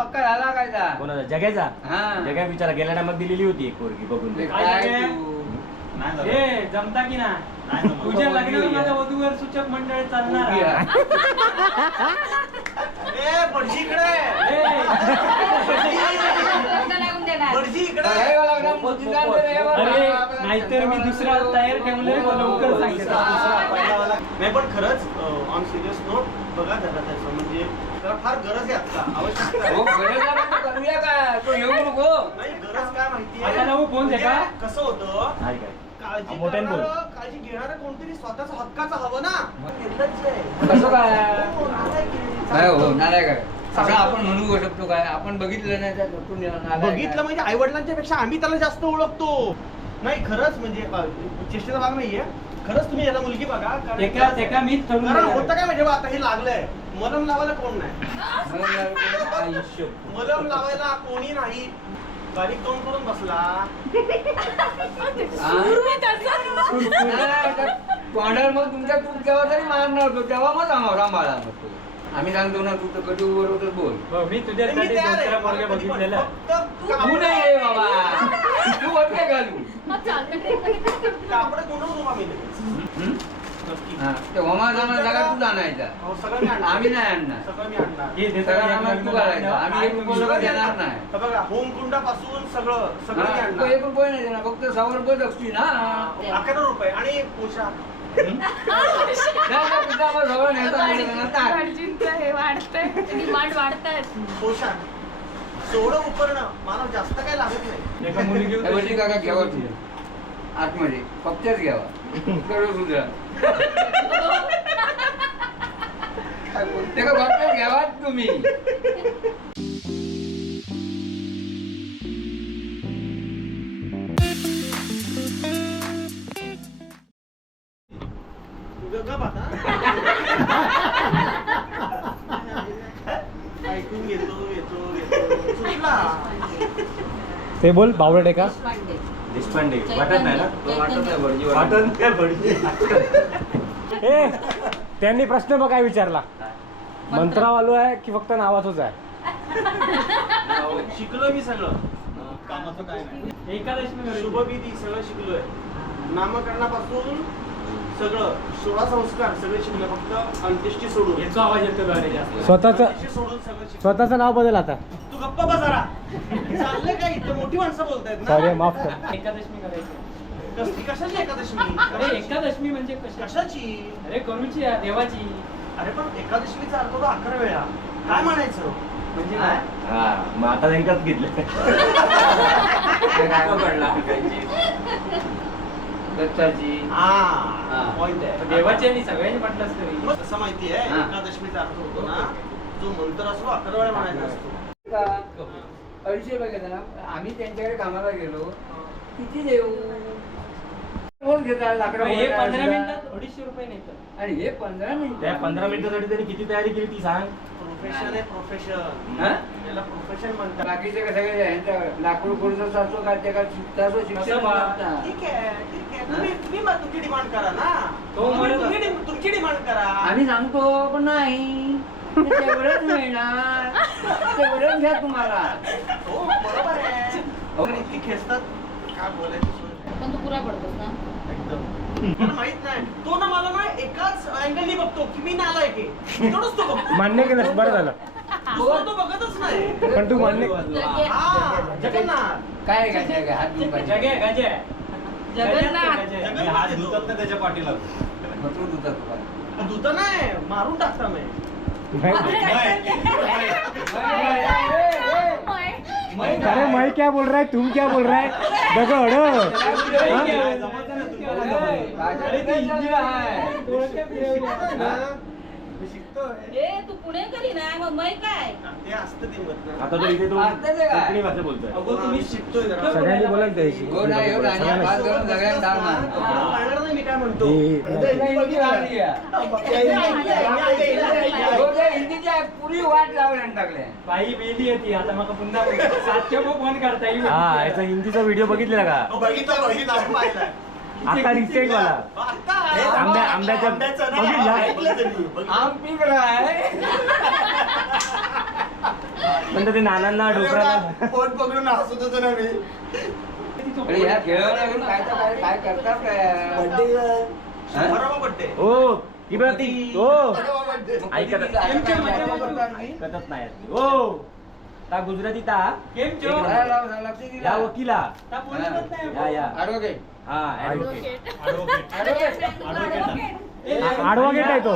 पक्का झाला काय जा कोणाचा जग्याचा हा जग्या विचारा गेल्या टायमात दिलेली होती एक पोरगी बघून ते ते. काय काय तू? नाही झालं. ए जमता की ना नाही. तुझ्या लग्नावर आहे. माझा वधूवर सूचक मंडळ चालणार उभी आहे. आहे. ए, भटजी इकडे ए, भटजी इकडे काय गं लग्न मोतीचा अंतर आहे बा. अरे नाहीतर मी दुसरा तयार ठेवलंय मग लवकर सांगेन दुसरा पहिला वाला. नाही पण खरंच ऑन सिरियस नोट बघा त्याचं म्हणजे त्याला फार गरज आहे आता. आवश्यकता हो, आहे. गरज आहे पण करूया काय तो येऊ नको. नाही गरज काय आता फोन म्हणजे त्याचा? कसं होतं? काय. काळजी मोठ्याने बोल. करणारं, काळजी घेणार कोणतरी स्वतःच हक्काचं हवं ना. निर्लज्ज आहे. कसं काय? हो, नालायक आहे. काय हो नालाय काय असं आपण म्हणू शकतो काय? आपण बघितलं नाही त्या नालायक आहे. बघितलं म्हणजे आई वडिलांच्या पेक्षा आम्ही त्याला जास्त ओळखतो. नाही खरंच म्हणजे अ, चेष्टेचा भाग नाहीये. खरंच तुम्ही याला मुलगी बघा कारण- एका एका मीच ठरवून कारण देणार. होतं काय म्हणजे बा, आता हे लागलंय. मलम लावायला कोण नाही? मलम लावायला कोणी नाही. बारीक तोंड करून बसला. तोंडावर मग तुमच्या तू तेव्हा तरी मारणार होतो तेव्हा मग मग तू. आम्ही सांगतो ना तू तर कधी उभं होतं बोल. हो, मी तुझ्यासाठी बघितलेला फक्त तू नाही रे बाबा. तू घालू कापड लगेच. हं? ते होमा जाणार जागा तू आणायचा? हो. आम्ही नाही आणणार. सगळं आम्हाला तू घालायचं. आम्ही एक रुपया सुद्धा देणार नाही. हे बघा होम कुंडापासून सगळं सगळं मी हा, एक रुपये नाही देणार फक्त सव्वा रुपये जगती ना. अकरा रुपये आणि पोशाख सगळं न्यायचं नाही देणार. हे वाढतंय. डिमांड वाढतायत. पोशाख सोडं उपरणं मला जास्त काही लागत नाही. एका हे काका घ्यावा आतमध्ये. फक्तच घ्यावा. करू सुद्धा घ्यावा तुम्ही? ते बोल बावळट का? देशपांडे वाटत नाही ना? वाटत नाही भटजी वाटत नाही. भटजी. ए त्यांनी प्रश्न बघ काय विचारला? मंत्रावालो आहे की फक्त नावाचंच आहे? शिकलोय मी सगळं. कामाचं काय नाही. एकादशी शुभविधी सगळं शिकलोय. नामकरणापासून सगळं सोळा संस्कार सगळे फक्त अंत्येष्टी सोडून. याचा आवाज येतो का रे जास्त. स्वतःच अंत्येष्टी सोडून सगळं. स्वतःचं नाव बदल आता. तू गप्पा बसारा चाललंय काय? इथं मोठी माणसं बोलतायत सॉरी ना माफ कर. एकादशी करायची. कसली कशाची एकादशमी अरे एकादशी म्हणजे कशा? कशाची? अरे करूची आहे, देवाची. अरे पण एकादशीचा अर्थ होता अकरा वेळा. काय म्हणायचं? म्हणजे काय? हा मग आता एकच घेतलं दत्ताची हा पॉइंट आहे. देवाची आणि सगळ्यांनी म्हटलंच तरी. मग कसं माहितीये हा. एकादशमीचा अर्थ होतो ना जो मंत्र असतो अकरा वेळा म्हणायचा असतो. अडीचशे बघायचं ना आम्ही त्यांच्याकडे कामाला गेलो. किती देऊ? कोण घेतात लाकडं हे वगैरे पंधरा असलं? मिनिटात अडीचशे रुपये नेतात आणि हे पंधरा मिनिट त्या पंधरा मिनिटासाठी त्यांनी किती तयारी केली ती सांग. हा? बाकीचे लाकूड खुर्च असतो का त्या का तासो शिक्षण. ठीक आहे ठीक आहे. तुम्ही तुम्ही मग तुमची डिमांड करा ना. तो तुम्ही- तुमची डिमांड करा. आम्ही सांगतो पण नाही. तेवढंच मिळणार. तेवढंच घ्या तुम्हाला. हो बरोबर आहे. हो. पण इतकी खेचतात. काय बोलायची. पण तू पुरा पडतोस ना. एकदम. मला माहीत नाही. तो ना मला ना एकाच अँगलनी बघतो की मी नालायक आहे. तेवढंच तो बघतो. मान्य केलं बरं झालं. दुसरं तो बघतच नाही. पण तू मान्य हा जगन्नाथ. काय काय काय काय हात घेऊन पाहिजे जगे गजे. जगन्नाथ. गजे. जगन्नाथ हात येतो. धुतात ना त्याच्या पाठीला. दूत नाही मारून टाकता मी. अरे मैं क्या बोल रहा है? तुम क्या बोल रहा है? दगड तू पुणेकरी ना. मग मै काय? ते असतं ते मत. आता तो इथे तो आता ते काय? कोकणी भाषा बोलतोय. अगो तुम्ही शिकतोय जरा. सगळ्यांनी बोलायला द्यायची हो नाही हो राणी हात धरून सगळ्यांना डाळ मार. तुम्हाला कळणार नाही मी काय म्हणतो? हे- नाही, हिंदी लावली आहे. हो, त्या हिंदीच्या पुरी वाट लावल्यान टाकल्या बाई मेली होती आता मग पुन्हा सातशे फोन करता येईल. हा याचा हिंदीचा व्हिडिओ बघितलेला का? बघितलं बघितलं. पाहिलाय. आता रिसेंट वाला. आता आंब्या- आंब्याच्या-. आम पीक रहा है पण ते नानांना डोकराला फोन पकडून हसत होतो ना मी. हा? बघ ती. ऐकत नाही ता. गुजराती ता लाव, लक्ष दिला. या वकिला. हा. या या. Advocate. हा. आडवा गेट आहे तो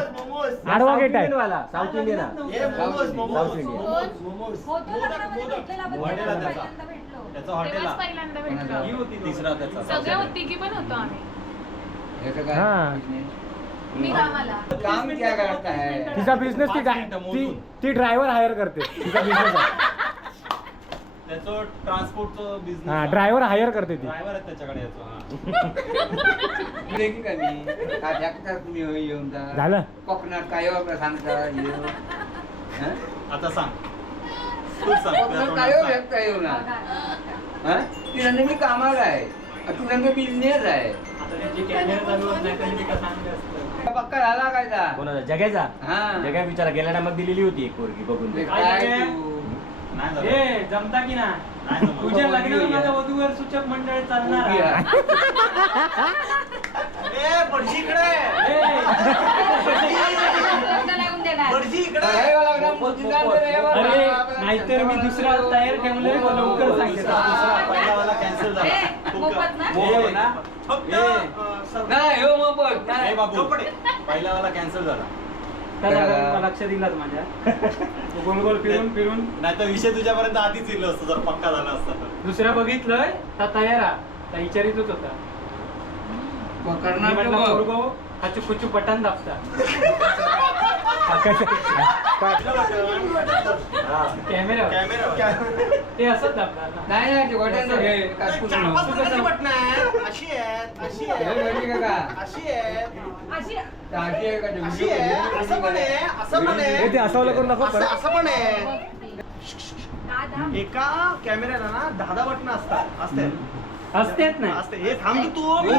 आडवा गेट आहे वाला साऊथ इंडियन हे momos momos South Indian. Momos momos होतो लग्नामध्ये भेटलेला पण हॉटेलला तेव्हाच त्याचा. पहिल्यांदा भेटलो. त्याचं हॉटेलला. तेव्हाच पहिल्यांदा भेटलो ही होती तिसरा त्याचा सगळे तिघी पण होतो आम्ही ह्याचं काय? हा. मी कामाला काम क्या करता है तिचा बिझनेस ती पाच मिनिटं ती मोजून. ती ड्रायव्हर हायर करते तिचा बिझनेस आहे त्याचं ट्रान्सपोर्टचं बिझनेस हा ड्रायव्हर हायर करते ती. ड्रायव्हर आहे त्याच्याकडे याचं पुढे की कमी काय टाकता तुम्ही होय येऊन जा? झालं. कोकणात काय हो सांगता? येऊ हा? आता सांग. तू सांग कोकणात काय हो हा? मी कामाला आहे. तू नंतर बिझनेस आहे. पक्का झाला काय जा कोणाचा? जगायचा हा. जगा विचारा गेल्या टायमात दिलेली होती एक पोरगी बघून. काय तू? जमता की ना. तुझ्या लग्नाला माझ्या वधूवर सूचक मंडळ चालणार आहे. ए इकडे. लागून देणार इकडे. वाला. अरे नाहीतर मी दुसरा तयार ठेवलंय मग लवकर सांगते दुसरा पहिलावाला कॅन्सल झाला. ए, मोफत ना? हो ना फक्त ए. अं, सर्व- नाही हो मग बघ ए नाही. बाबू कपडे. पहिलावाला कॅन्सल झाला. त्याला लक्ष दिलाच माझ्या. तो गोल गोल फिरून फिरून. नाही तर विषय तुझ्यापर्यंत आधीच येलो असतो जर पक्का झाला असता तर. दुसरा बघितलंय तर तयार आ तर विचारितच होता. तर म्हटलं. मुलगो खाचू खुचू बटन दाबता. कॅमेरा. कॅमेरा. ते नाही घे अशी अशी का? अशी आहे अशी आहे. असं पण आहे असं पण आहे. ते असं करून दाखव असं पण आहे. एका कॅमेऱ्याला ना दहा दहा बटणं असतात. असतात असतेच नाही असते हे थांब की तू मी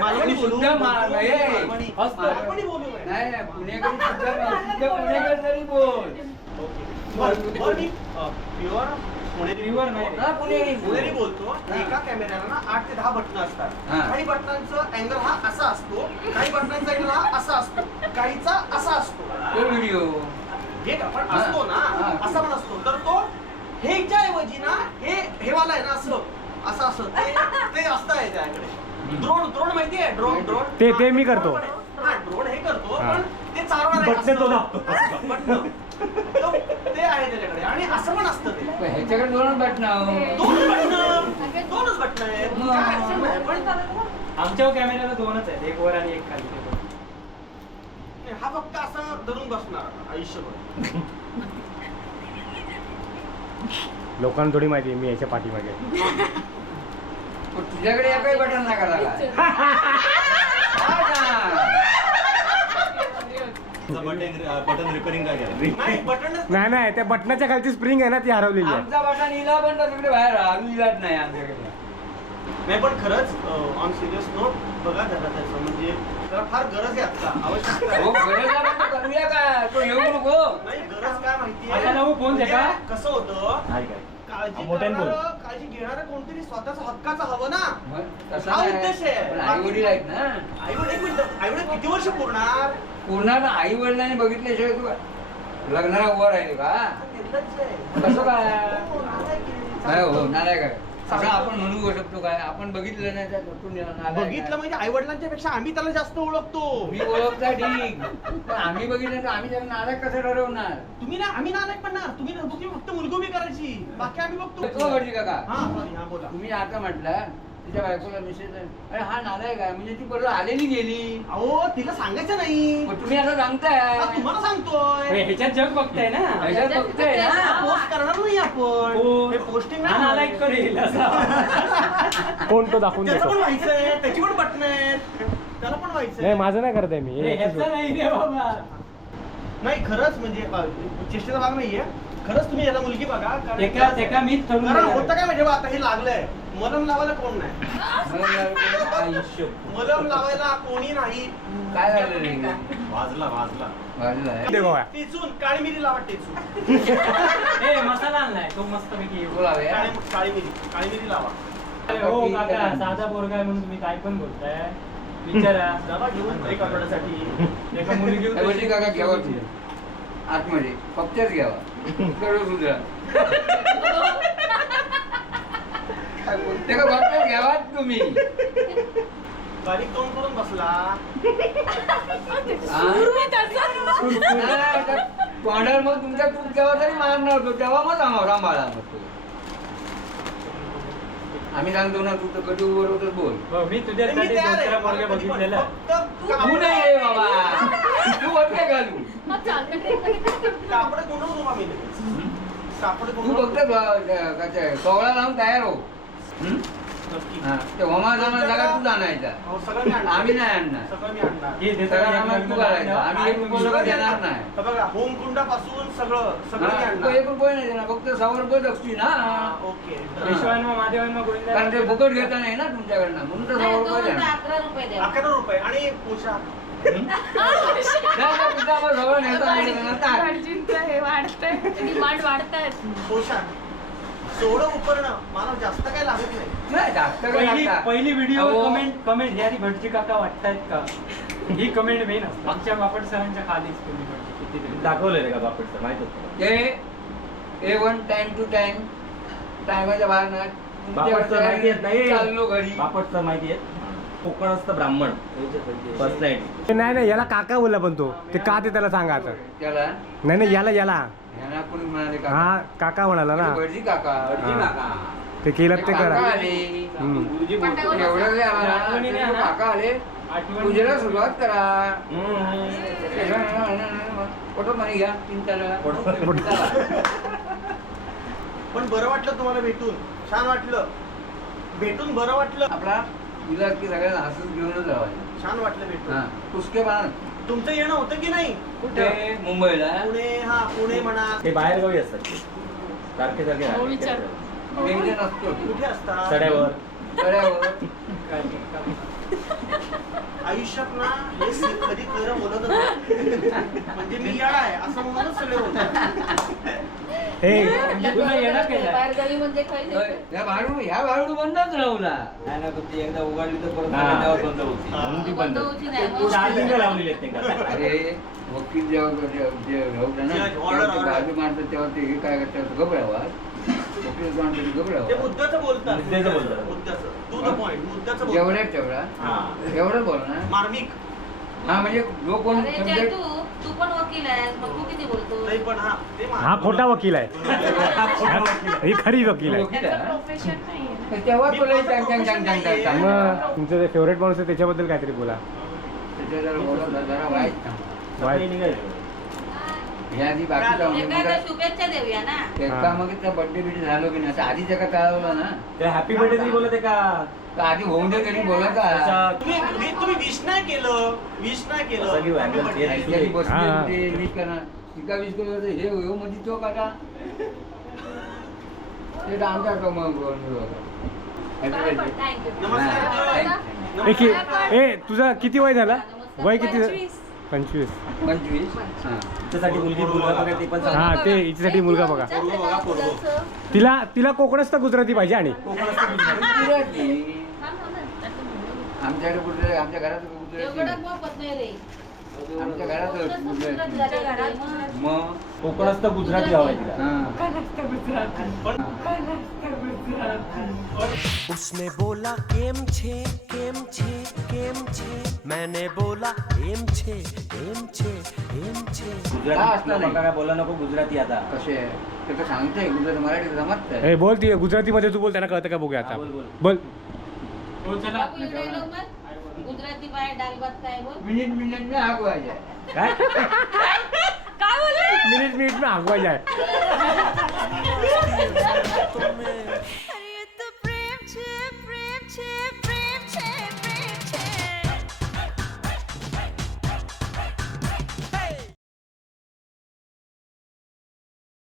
मालवणी बोलू शुद्ध हे. मालवणी असतं. मालवणी बोलू. नाही नाही पुणेकरी सुद्धा शुद्ध पुणेकरी तरी बोल बरं, बरं, मी प्युअर पुणेरी Pure नाही. हा पुणेरी पुणेरी बोलतो हा. एका कॅमेऱ्याला ना आठ ते दहा बटणं असतात हा. काही बटनांचं अँगल हा असा असतो काही बटनांचा अँगल हा असा असतो काहीचा असा असतो तो व्हिडिओ हे का पण हा. असतो ना हा. असा पण असतो तर तो हेच्या ऐवजी ना हे हे वाला आहे ना असं असं असं. ते ते असतं आहे त्याकडे ड्रोन ड्रोन माहिती आहे? ड्रोन ड्रोन ते- ते मी करतो. हा ड्रोन हे करतो हा. पण ते चालवणार आहे बटणे तो. दाबतो. आहे त्याच्याकडे. आणि असं पण असतं ते. पण ह्याच्याकडे दोनच बटणं. दोन बटणं. दोनच बटणं आहेत. काय अडचण नाही, पण आमच्या कॅमेऱ्याला दोनच आहेत. एक वर आणि एक खाली. ते दोन. हा फक्त असं धरून बसणार आयुष्यभर. लोकांना थोडी माहिती आहे मी याच्या पाठीमागे. आहे. तुझ्याकडे एकही बटन नाही करा बटन रिपेअरिंग काय केलं? नाही नाही नाही त्या बटनाच्या खालची स्प्रिंग आहे ना ती हरवलेली आहे. आमचा बटन इला पण तिकडे बाहेर आम्ही इलाच नाही आमच्याकडे. नाही पण खरंच ऑन सिरियस नोट बघा त्याला त्याचं म्हणजे त्याला फार गरज आहे आता आवश्यकता हो आहे गरज आहे पण करूया का? तो येऊ नको. नाही गरज काय आता लावू फोन म्हणजे? कसं होतं काळजी घेणारं कोणतरी स्वतःच हक्काचं हवं ना हा. उद्देश आहे. आई वडील आहेत ना आई वडील एक मिनिट आई वडील किती वर्ष पुरणार आई वडिलांनी बघितल्याशिवाय तू लग्नाला उभं राहिले का. कसं काय? हो, नालायक आहे. काय हो नालाय काय असं आपण म्हणू शकतो काय? आपण बघितलं नाही तर नटून येणार नालायक आहे. बघितलं म्हणजे आई वडिलांच्या पेक्षा आम्ही त्याला जास्त ओळखतो. मी ओळखता ठीक. पण आम्ही बघितलं तर आम्ही त्याला नालायक कसं ठरवणार? तुम्ही ना आम्ही नालायक म्हणणार तुम्ही तुम्ही फक्त मुलगोबी करायची. बाकी आम्ही बघतो. वडील काका. हा हा बोला. तुम्ही आता म्हटलं तिच्या बायकोला मिसेस अरे हा नालायक आहे म्हणजे ती बरोबर आलेली गेली. अहो तिला सांगायचं नाही. तुम्ही आता सांगताय. हा, तुम्हाला सांगतोय. ह्याच्यात जग बघताय ना. ह्याच्यात बघताय ना. पोस्ट करणार नाही आपण. हो. हे पोस्टिंग हा नालायक करेल असा. कोण तो दाखवून त्याचं पण देतो व्हायचंय. त्याची पण बटन आहेत. त्याला पण व्हायचंय. नाही माझं नाही करत आहे मी. हे हे ह्याचा नाही रे बाबा. नाही खरंच म्हणजे अ, चेष्टेचा भाग नाहीये. खरंच तुम्ही याला मुलगी बघा कारण एका कारण देणार. होतं काय म्हणजे बा, आता हे लागलंय. मलम लावायला कोण नाही. आयुष्य मलम लावायला कोणी नाही. काय झालं रे आहे. गोवा टेचून काळी मिरी लावा टेचून. ए मसाला आणलाय तो मस्त पैकी तो लावूया. काळी काळी मिरी काळी मिरी लावा हो काका साधा पोरगा आहे म्हणून तुम्ही काय पण बोलताय. विचारा. डबा घेऊन एक आठवड्यासाठी. एका मुलगी बघी काका घ्यावा तुम्ही आतमध्ये फक्तच घ्यावा. करू सुद्धा ते का फक्तच घ्यावा तुम्ही? बारीक तोंड करून बसला. तोंडावर मग तुमच्या तूप केव्हा तरी मारणार होतो. तेव्हा मग सांभाळा मग. आम्ही सांगतो ना तू तर कधी बरोबर बोल. हो, मी तुझ्यासाठी मी तयार आहे. दुसरा पोरगा बघितलेला फक्त तू नाही बाबा. तू वरते घालू. कापड गुंडळून उभा मी. कापड तू फक्त कवळा लावून तयार हो. हं? ते होमा जाणार जागा तू हो, सगळं आणणार. आम्ही नाही आणणार. सगळं सगळं आम्हाला तू. आम्ही एक रुपया सगळं देणार नाही. हे होमकुंडापासून सगळं सगळं हा, तू आणणार. एक रुपये नाही देणार. फक्त सहा रुपये दक्षिण हा, ना ओके विश्वान मादेवन गोविंदा कारण ते फुकट घेता नाही ना तुमच्याकडनं. म्हणून तर सहा रुपये देणार. अकरा रुपये द्या. अकरा रुपये आणि पोशाख. नाही, नाही, तुझं आम्हाला सगळं नेता नाही देणार ना. भाजींचं हे वाढतंय. डिमांड वाढतायत. पोशाख. सोळं उपरणं. मला जास्त काही लागत नाही. नाही पहिली व्हिडिओ अहो, कमेंट कमेंट यारी भटजी काका वाटतायत का? ही कमेंट मेन असते. आमच्या बापट सरांच्या खालीच तुम्ही भटजी का बापडचं माहीत होतं. ते a one time to time टायमाच्या बाहेर ना माहिती येत नाही. चाललो घरी. माहिती कोकणस्थ ब्राह्मण. पर्सनॅलिटी नाही नाही याला काका बोलला पण तो. ते का ते त्याला सांगा आता त्याला? नाही नाही याला याला. ह्यांना कोणी म्हणाले का? हा काका म्हणाला ना. भटजी काका भटजी. काका. ते केलं ते काका करा हम्म. एवढं आम्हाला. काका आले आठवण पूजेला सुरुवात करा फोटो म्हणे घ्या तीन चार पण बरं वाटलं तुम्हाला भेटून. छान वाटलं. भेटून बरं वाटलं. आपला विलास की सगळ्यांना हसून घेऊनच राहायचं छान वाटलं भेटून. पुसके बाण. तुमचं येणं होतं की नाही? कुठे? मुंबईला. पुणे हा पुणे म्हणा. ते बाहेर गावी असतात. सारखे सारखे हो, विचार. राहतात. नेमके नसतो कुठे असतात सड्यावर. कड्यावर आयुष्यात ना हे कधी खरं बोलत. म्हणजे मी येणार आहे असं म्हणूनच सगळे बोलतात. हे तुला येणं केलं बाहेरगावी म्हणजे काही नाही. या भाडू ह्या भाडू बंदच राहूला एकदा उघडली तर परत बंद होती. म्हणून ती बंद बंद होती नाही मग. लावलेली आहेत अरे वकील जेव्हा जे- जे राहू ना Judge, order, तेव्हा ते order. बाजू माणसं तेव्हा ते हे काय करतात माणसं ते घबरावा मुद्द्याचं बोलतात. मुद्द्याचं बोलतात. मुद्द्याचं. टू द पॉइंट मुद्द्याचं बोलतात जेवढ्या तेवढा हा. एवढं बोल ना. मार्मिक. हा म्हणजे जो कोण अरे जय समजेल तू तू पण वकील आहेस. मग तू किती बोलतो नाही पण हा ते. हा खोटा वकील आहे. ही खरी वकील आहे. वकील आहे. प्रोफेशन नाहीये तर तेव्हा मी तुला माझं मग तुमचं जे फेवरेट माणूस आहे त्याच्याबद्दल काहीतरी बोला. त्याच्या जरा बोला जरा वाईट सांग. वाईट. ह्या आधी. एखाद्या मग शुभेच्छा देऊया ना. त्याचा मग बर्थडे बिडे झालो की नाही? आधी कळवलं ना. ते हॅपी बर्थडे तरी बोलत आहे का? तर आधी होऊन दे तरी बोला का त्याच्या- तुम्ही तुम्ही- तुम्ही विश नाही केलं विश नाही केलं. असं घेऊ, Happy एकदम birthday. तेच. त्याची बसली हा. तिका हे हो म्हणजे तो काका. ते तर आमच्या तो मग. थँक्यू नमस्कार हा. ए तुझा किती वय झाला? वय किती पंचवीस. पंचवीस पंचवीस हा. त्यासाठी मुलगी मुलगा बघा ते पण सांगा. हा ते हिच्यासाठी मुलगा बघा पोरगं बघा, पोरगं. तिला तिला कोकणस्थ गुजराती पाहिजे आणि कोकणस्थ मुलगी. गुजराती. आमच्याकडे कुठे आमच्या घरात गुजराती एवढं नाही. मोफत नाही रे आमच्या घरात गुजराती. मग? कोकणस्थ गुजराती हा. उसने बोला केम छे केम छे केम छे. मैंने बोला एम छे एम छे एम छे. गुजराती काय बोला नको गुजराती आता. कसे ते तर सांगते गुजराती मराठी जमत ए बोल ती गुजरातीमध्ये तू बोल त्यांना कळतं का बघूया आता. हा, बोल, बोल. बोल. गुजराती बाय डाल भात काय बोल? मिनिट मिनिट में आग वाजे काय? काय बोलले? मिनिट मिनिट में आगवा जाय तुम्हें